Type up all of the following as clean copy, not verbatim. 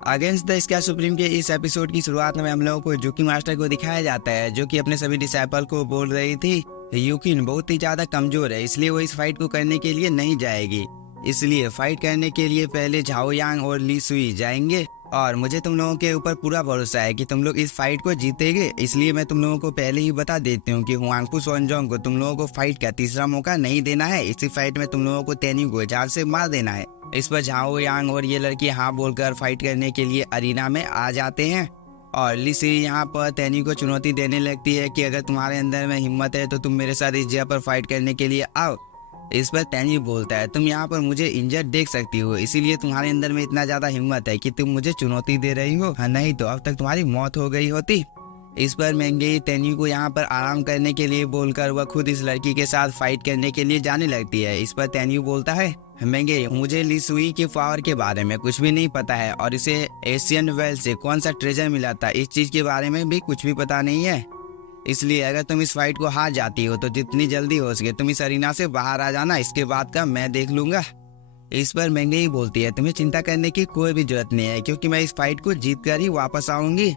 Against the sky supreme के इस episode की शुरुआत में हम लोगों को यूकी मास्टर को दिखाया जाता है, जो कि अपने सभी डिसाइपल को बोल रही थी यूकिन बहुत ही ज्यादा कमजोर है, इसलिए वो इस फाइट को करने के लिए नहीं जाएगी। इसलिए फाइट करने के लिए पहले झाओ यांग और ली सुई जाएंगे और मुझे तुम लोगों के ऊपर पूरा भरोसा है कि तुम लोग इस फाइट को जीतेंगे। इसलिए मैं तुम लोगों को पहले ही बता देती हूँ कि हुआंगफू सोनजोंग को तुम लोगों को फाइट का तीसरा मौका नहीं देना है। इसी फाइट में तुम लोगों को तेन्यू को जान से मार देना है। इस पर झाओ यांग और ये लड़की हाँ बोलकर फाइट करने के लिए अरीना में आ जाते हैं और ली सुई यहाँ पर तेन्यू को चुनौती देने लगती है कि अगर तुम्हारे अंदर में हिम्मत है तो तुम मेरे साथ इस जगह पर फाइट करने के लिए आओ। इस पर तेन्यू बोलता है तुम यहाँ पर मुझे इंजर्ड देख सकती हो, इसीलिए तुम्हारे अंदर में इतना ज्यादा हिम्मत है कि तुम मुझे चुनौती दे रही हो, नहीं तो अब तक तुम्हारी मौत हो गई होती। इस पर मेंगेई तेन्यू को यहाँ पर आराम करने के लिए बोलकर वह खुद इस लड़की के साथ फाइट करने के लिए जाने लगती है। इस पर तेन्यू बोलता है मेंगेई मुझे ली सुई के पावर के बारे में कुछ भी नहीं पता है और इसे एशियन वेल से कौन सा ट्रेजर मिला था इस चीज के बारे में भी कुछ भी पता नहीं है। इसलिए अगर तुम इस फाइट को हार जाती हो तो जितनी जल्दी हो सके तुम इस अरीना से बाहर आ जाना, इसके बाद का मैं देख लूंगा। इस पर मेंगेई बोलती है तुम्हें चिंता करने की कोई भी जरूरत नहीं है, क्योंकि मैं इस फाइट को जीत कर ही वापस आऊंगी।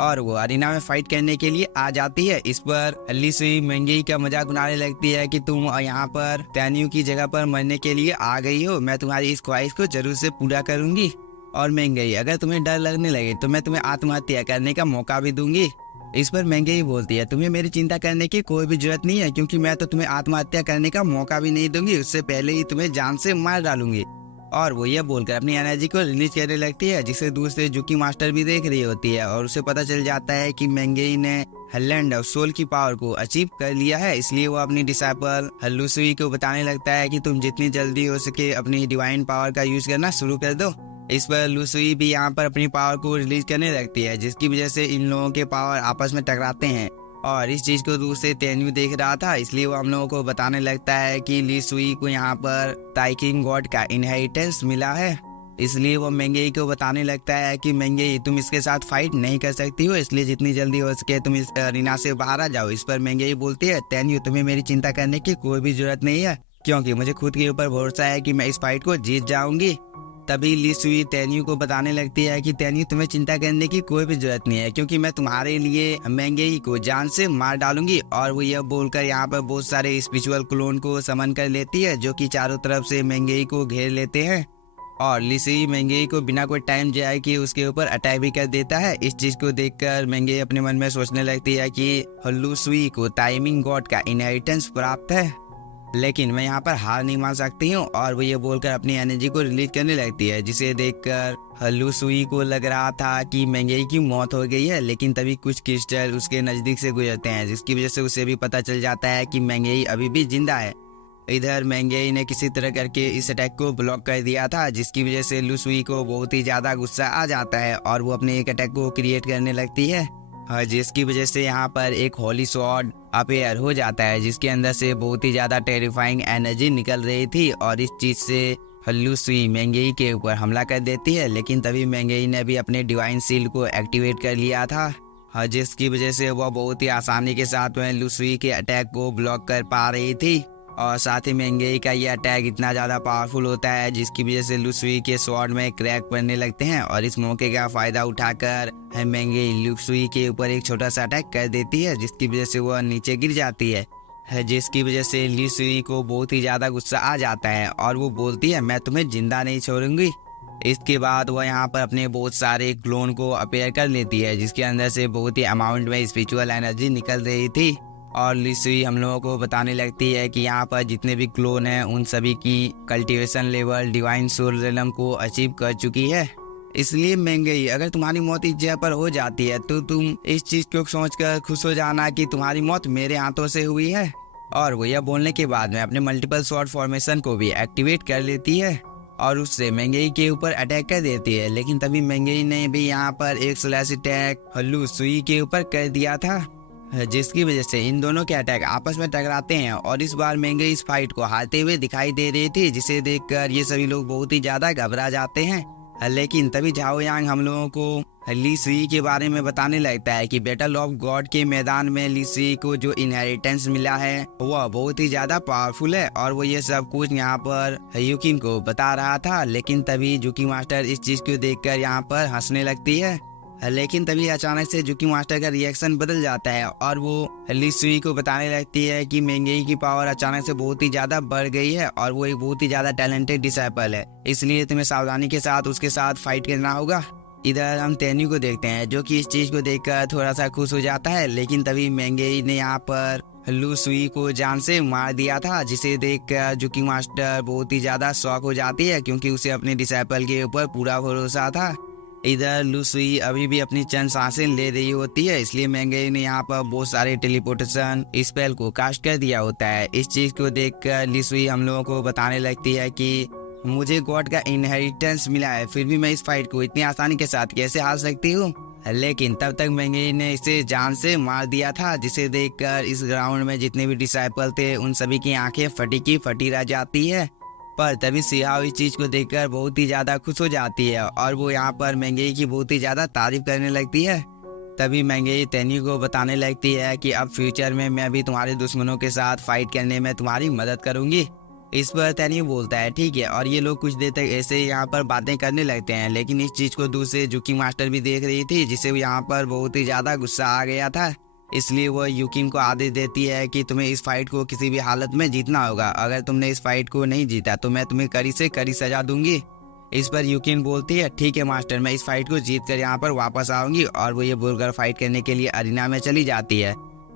और वो अरीना में फाइट करने के लिए आ जाती है। इस पर ली सुई मेंगेई का मजाक उड़ाने लगती है कि तुम यहाँ पर तेन्यू की जगह पर मरने के लिए आ गई हो, मैं तुम्हारी इस ख्वाहिश को जरूर से पूरा करूंगी। और मेंगेई अगर तुम्हें डर लगने लगे तो मैं तुम्हें आत्महत्या करने का मौका भी दूंगी। इस पर मेंगेई बोलती है तुम्हें मेरी चिंता करने की कोई भी जरूरत नहीं है, क्योंकि मैं तो तुम्हें आत्महत्या करने का मौका भी नहीं दूंगी, उससे पहले ही तुम्हें जान से मार डालूंगी। और वो ये बोलकर अपनी एनर्जी को रिलीज करने लगती है, जिसे दूर से यूकी मास्टर भी देख रही होती है और उसे पता चल जाता है कि मेंगेई ने हॉलैंड ऑफ सोल की पावर को अचीव कर लिया है। इसलिए वो अपनी डिसाइपल हल्लू सुई को बताने लगता है कि तुम जितनी जल्दी हो सके अपनी डिवाइन पावर का यूज करना शुरू कर दो। इस पर लुसुई भी यहाँ पर अपनी पावर को रिलीज करने लगती है, जिसकी वजह से इन लोगों के पावर आपस में टकराते हैं। और इस चीज को दूर से तेन्यू देख रहा था, इसलिए वो हम लोगों को बताने लगता है कि ली सुई को यहाँ पर ताइकिंग गॉड का इनहेरिटेंस मिला है। इसलिए वो मेंगेई को बताने लगता है कि मेंगेई तुम इसके साथ फाइट नहीं कर सकती हो, इसलिए जितनी जल्दी हो सके तुम इस अरीना से बाहर आ जाओ। इस पर मेंगेई बोलती है तेन्यू तुम्हें मेरी चिंता करने की कोई भी जरूरत नहीं है, क्योंकि मुझे खुद के ऊपर भरोसा है कि मैं इस फाइट को जीत जाऊंगी। तभी ली सुई तेन्यू को बताने लगती है कि तेन्यू तुम्हें चिंता करने की कोई भी जरूरत नहीं है, क्योंकि मैं तुम्हारे लिए मेंगेई को जान से मार डालूंगी। और वो यह बोलकर यहाँ पर बहुत सारे स्पिरिचुअल क्लोन को समन कर लेती है, जो कि चारों तरफ से मेंगेई को घेर लेते हैं। और ली सुई मेंगेई को बिना कोई टाइम जाए कि उसके ऊपर अटैक भी कर देता है। इस चीज को देखकर मेंगेई अपने मन में सोचने लगती है कि हल्लू सुई को टाइमिंग गॉड का इनहेरिटेंस प्राप्त है, लेकिन मैं यहाँ पर हार नहीं मान सकती हूँ। और वो ये बोलकर अपनी एनर्जी को रिलीज करने लगती है, जिसे देखकर हल्लू सुई को लग रहा था कि मेंगेई की मौत हो गई है। लेकिन तभी कुछ क्रिस्टल उसके नजदीक से गुजरते हैं, जिसकी वजह से उसे भी पता चल जाता है कि मेंगेई अभी भी जिंदा है। इधर मेंगेई ने किसी तरह करके इस अटैक को ब्लॉक कर दिया था, जिसकी वजह से लू सुई को बहुत ही ज्यादा गुस्सा आ जाता है और वो अपने एक अटैक को क्रिएट करने लगती है, जिसकी वजह से यहाँ पर एक होली स्वॉर्ड अपेयर हो जाता है, जिसके अंदर से बहुत ही ज्यादा टेरिफाइंग एनर्जी निकल रही थी। और इस चीज से हल्लू सुई मेंगेई के ऊपर हमला कर देती है, लेकिन तभी मेंगेई ने भी अपने डिवाइन सील को एक्टिवेट कर लिया था, जिसकी वजह से वह बहुत ही आसानी के साथ में लू सुई के अटैक को ब्लॉक कर पा रही थी। और साथ ही मेंगेई का ये अटैक इतना ज्यादा पावरफुल होता है, जिसकी वजह से लू सुई के स्वॉर्ड में क्रैक पड़ने लगते हैं। और इस मौके का फायदा उठाकर मेंगेई लू सुई के ऊपर एक छोटा सा अटैक कर देती है, जिसकी वजह से वह नीचे गिर जाती है, जिसकी वजह से लू सुई को बहुत ही ज्यादा गुस्सा आ जाता है और वो बोलती है मैं तुम्हें जिंदा नहीं छोड़ूंगी। इसके बाद वह यहाँ पर अपने बहुत सारे क्लोन को अपेयर कर लेती है, जिसके अंदर से बहुत ही अमाउंट में स्पिरिचुअल एनर्जी निकल रही थी। और ली सुई हम लोगों को बताने लगती है कि यहाँ पर जितने भी क्लोन हैं उन सभी की कल्टीवेशन लेवल डिवाइन सोल रेलम को अचीव कर चुकी है। इसलिए मेंगेई अगर तुम्हारी मौत इस जगह पर हो जाती है तो तुम इस चीज को सोचकर खुश हो जाना कि तुम्हारी मौत मेरे हाथों से हुई है। और वो यह बोलने के बाद में अपने मल्टीपल स्वॉर्ड फॉर्मेशन को भी एक्टिवेट कर लेती है और उससे मेंगेई के ऊपर अटैक कर देती है। लेकिन तभी मेंगेई ने भी यहाँ पर एक स्लैश अटैक हल्लू सुई के ऊपर कर दिया था, जिसकी वजह से इन दोनों के अटैक आपस में टकराते हैं। और इस बार मेंगेई इस फाइट को हारते हुए दिखाई दे रही थी, जिसे देखकर ये सभी लोग बहुत ही ज्यादा घबरा जाते हैं, लेकिन तभी झाओ यांग हम लोगों को ली सुई के बारे में बताने लगता है कि बैटल ऑफ गॉड के मैदान में ली सुई को जो इनहेरिटेंस मिला है वह बहुत ही ज्यादा पावरफुल है और वो ये सब कुछ यहाँ पर यूकिन को बता रहा था। लेकिन तभी जुकी मास्टर इस चीज को देखकर यहाँ पर हंसने लगती है। लेकिन तभी अचानक से जुकी मास्टर का रिएक्शन बदल जाता है और वो ली सुई को बताने लगती है कि मेंगेई की पावर अचानक से बहुत ही ज्यादा बढ़ गई है और वो एक बहुत ही ज्यादा टैलेंटेड डिसाइपल है, इसलिए तुम्हें सावधानी के साथ उसके साथ फाइट करना होगा। इधर हम तेन्यू को देखते हैं जो कि इस चीज को देखकर थोड़ा सा खुश हो जाता है। लेकिन तभी मेंगेई ने यहाँ पर लू सुई को जान से मार दिया था, जिसे देखकर जुकी मास्टर बहुत ही ज्यादा शॉक हो जाती है क्योंकि उसे अपने डिसाइपल के ऊपर पूरा भरोसा था। इधर लू सुई अभी भी अपनी चंद सांसें ले रही होती है, इसलिए मेंगेई ने यहाँ पर बहुत सारे टेलीपोर्टेशन स्पेल को कास्ट कर दिया होता है। इस चीज को देखकर लू सुई हम लोगों को बताने लगती है कि मुझे गॉड का इनहेरिटेंस मिला है, फिर भी मैं इस फाइट को इतनी आसानी के साथ कैसे हार सकती हूँ। लेकिन तब तक मेंगेई ने इसे जान से मार दिया था, जिसे देखकर इस ग्राउंड में जितने भी डिसाइपल थे उन सभी की आंखें फटी की फटी रह जाती है। पर तभी सियाओ इस चीज को देखकर बहुत ही ज्यादा खुश हो जाती है और वो यहाँ पर मेंगेई की बहुत ही ज्यादा तारीफ करने लगती है। तभी मेंगेई तेन्यू को बताने लगती है कि अब फ्यूचर में मैं भी तुम्हारे दुश्मनों के साथ फाइट करने में तुम्हारी मदद करूंगी। इस पर तेन्यू बोलता है ठीक है, और ये लोग कुछ देर तक ऐसे यहाँ पर बातें करने लगते हैं। लेकिन इस चीज को दूर से जुकी मास्टर भी देख रही थी, जिसे यहाँ पर बहुत ही ज्यादा गुस्सा आ गया था, इसलिए वह यूकिन को आदेश देती है कि तुम्हें इस फाइट को किसी भी हालत में जीतना होगा। अगर तुमने इस फाइट को नहीं जीता तो मैं तुम्हें कड़ी से कड़ी सजा दूंगी। इस पर यूकिन बोलती है ठीक है मास्टर, मैं इस फाइट को जीत कर यहाँ पर वापस आऊंगी, और वो ये बोलकर फाइट करने के लिए अरीना में चली जाती है।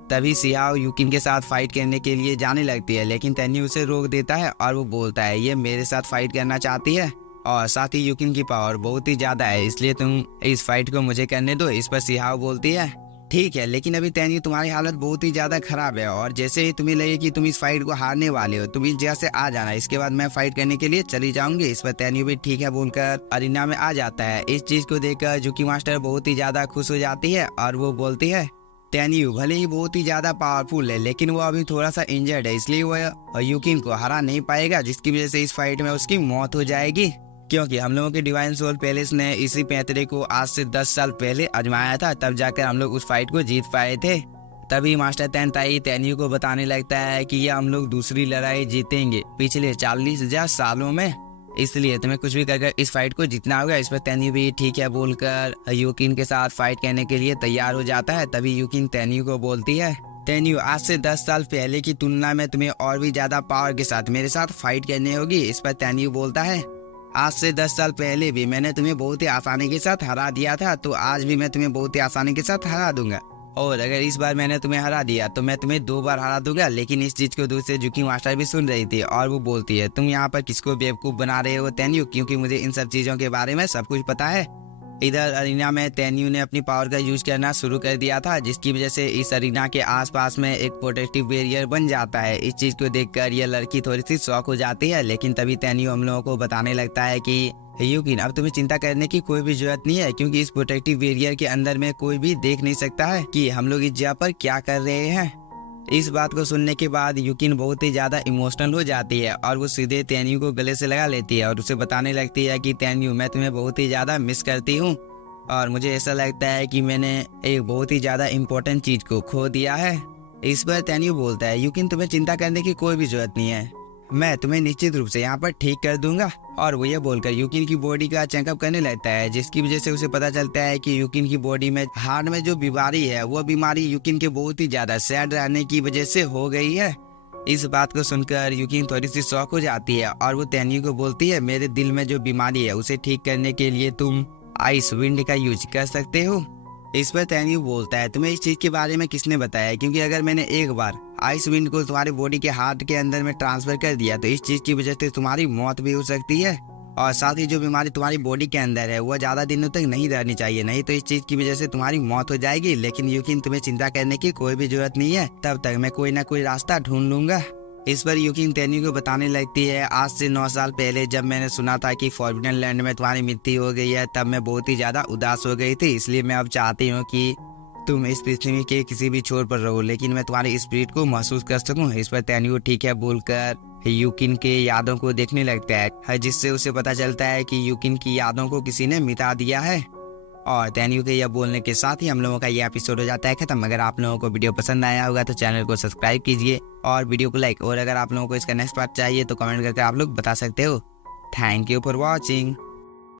तभी सियाओ यूकिन के साथ फाइट करने के लिए जाने लगती है, लेकिन तेन्यू उसे रोक देता है और वो बोलता है ये मेरे साथ फाइट करना चाहती है और साथ ही यूकिन की पावर बहुत ही ज्यादा है, इसलिए तुम इस फाइट को मुझे करने दो। इस पर सियाओ बोलती है ठीक है, लेकिन अभी तेन्यू तुम्हारी हालत बहुत ही ज्यादा खराब है और जैसे ही तुम्हें लगे कि तुम इस फाइट को हारने वाले हो तुम इस जगह से आ जाना, इसके बाद मैं फाइट करने के लिए चली जाऊंगी। इस पर तेन्यू भी ठीक है बोलकर अरीना में आ जाता है। इस चीज को देखकर जुकी मास्टर बहुत ही ज्यादा खुश हो जाती है और वो बोलती है तेन्यू भले ही बहुत ही ज्यादा पावरफुल है, लेकिन वो अभी थोड़ा सा इंजर्ड है, इसलिए वह यूकिन को हरा नहीं पाएगा, जिसकी वजह से इस फाइट में उसकी मौत हो जाएगी। क्योंकि हम लोगों के डिवाइन सोल पैलेस ने इसी पैंतरे को आज से 10 साल पहले आजमाया था, तब जाकर हम लोग उस फाइट को जीत पाए थे। तभी मास्टर तेनताई तेन्यू को बताने लगता है कि ये हम लोग दूसरी लड़ाई जीतेंगे पिछले 40,000 सालों में, इसलिए तुम्हें कुछ भी करके इस फाइट को जीतना होगा। इस पर तेन्यू भी ठीक है बोलकर यूकिन के साथ फाइट करने के लिए तैयार हो जाता है। तभी यूकिन तेन्यू को बोलती है तेन्यू आज से 10 साल पहले की तुलना में तुम्हें और भी ज्यादा पावर के साथ मेरे साथ फाइट करनी होगी। इस पर तेन्यू बोलता है आज से 10 साल पहले भी मैंने तुम्हें बहुत ही आसानी के साथ हरा दिया था, तो आज भी मैं तुम्हें बहुत ही आसानी के साथ हरा दूंगा, और अगर इस बार मैंने तुम्हें हरा दिया तो मैं तुम्हें 2 बार हरा दूंगा। लेकिन इस चीज को दूर से जुकी मास्टर भी सुन रही थी और वो बोलती है तुम यहाँ पर किसको बेवकूफ बना रहे हो तेन्यू, क्योंकि मुझे इन सब चीजों के बारे में सब कुछ पता है। इधर अरीना में तेन्यू ने अपनी पावर का यूज करना शुरू कर दिया था, जिसकी वजह से इस अरीना के आसपास में एक प्रोटेक्टिव बैरियर बन जाता है। इस चीज को देखकर ये लड़की थोड़ी सी शॉक हो जाती है, लेकिन तभी तेन्यू हम लोगों को बताने लगता है कि यूकिन अब तुम्हें चिंता करने की कोई भी जरूरत नहीं है, क्योंकि इस प्रोटेक्टिव बैरियर के अंदर में कोई भी देख नहीं सकता है कि हम लोग इस जगह पर क्या कर रहे हैं। इस बात को सुनने के बाद यूकिन बहुत ही ज्यादा इमोशनल हो जाती है और वो सीधे तेन्यू को गले से लगा लेती है और उसे बताने लगती है कि तेन्यू मैं तुम्हें बहुत ही ज्यादा मिस करती हूँ और मुझे ऐसा लगता है कि मैंने एक बहुत ही ज्यादा इम्पोर्टेंट चीज को खो दिया है। इस पर तेन्यू बोलता है यूकिन तुम्हें चिंता करने की कोई भी जरूरत नहीं है, मैं तुम्हें निश्चित रूप से यहाँ पर ठीक कर दूंगा। और वो ये बोलकर यूकिन की बॉडी का चेकअप करने लगता है, जिसकी वजह से उसे पता चलता है कि यूकिन की बॉडी में हार्ट में जो बीमारी है वो बीमारी यूकिन के बहुत ही ज्यादा सैड रहने की वजह से हो गई है। इस बात को सुनकर यूकिन थोड़ी सी शॉक हो जाती है और वो तेन्यू को बोलती है मेरे दिल में जो बीमारी है उसे ठीक करने के लिए तुम आइस विंड का यूज कर सकते हो। इस पर तेन्यू बोलता है तुम्हें इस चीज के बारे में किसने बताया, क्योंकि अगर मैंने एक बार आइस विंड को तुम्हारी बॉडी के हार्ट के अंदर में ट्रांसफर कर दिया तो इस चीज की वजह से तुम्हारी मौत भी हो सकती है, और साथ ही जो बीमारी तुम्हारी बॉडी के अंदर है वो ज्यादा दिनों तक नहीं रहनी चाहिए, नहीं तो इस चीज की वजह से तुम्हारी मौत हो जाएगी। लेकिन यूकिन तुम्हें चिंता करने की कोई भी जरूरत नहीं है, तब तक मैं कोई ना कोई रास्ता ढूंढ लूंगा। इस पर यूकिन तेन्यू को बताने लगती है आज से 9 साल पहले जब मैंने सुना था कि फॉरबिडन लैंड में तुम्हारी मृत्यु हो गई है, तब मैं बहुत ही ज्यादा उदास हो गई थी, इसलिए मैं अब चाहती हूँ कि तुम इस पृथ्वी के किसी भी छोर पर रहो, लेकिन मैं तुम्हारी स्पिरिट को महसूस कर सकूं। इस पर तेन्यू ठीक है बोलकर यूकिन के यादों को देखने लगता है, जिससे उसे पता चलता है कि यूकिन की यादों को किसी ने मिटा दिया है। और तेन्यू के यह बोलने के साथ ही हम लोगों का ये एपिसोड हो जाता है खत्म। अगर आप लोगों को वीडियो पसंद आया होगा तो चैनल को सब्सक्राइब कीजिए और वीडियो को लाइक, और अगर आप लोगों को इसका नेक्स्ट पार्ट चाहिए तो कमेंट करके आप लोग बता सकते हो। Thank you for watching.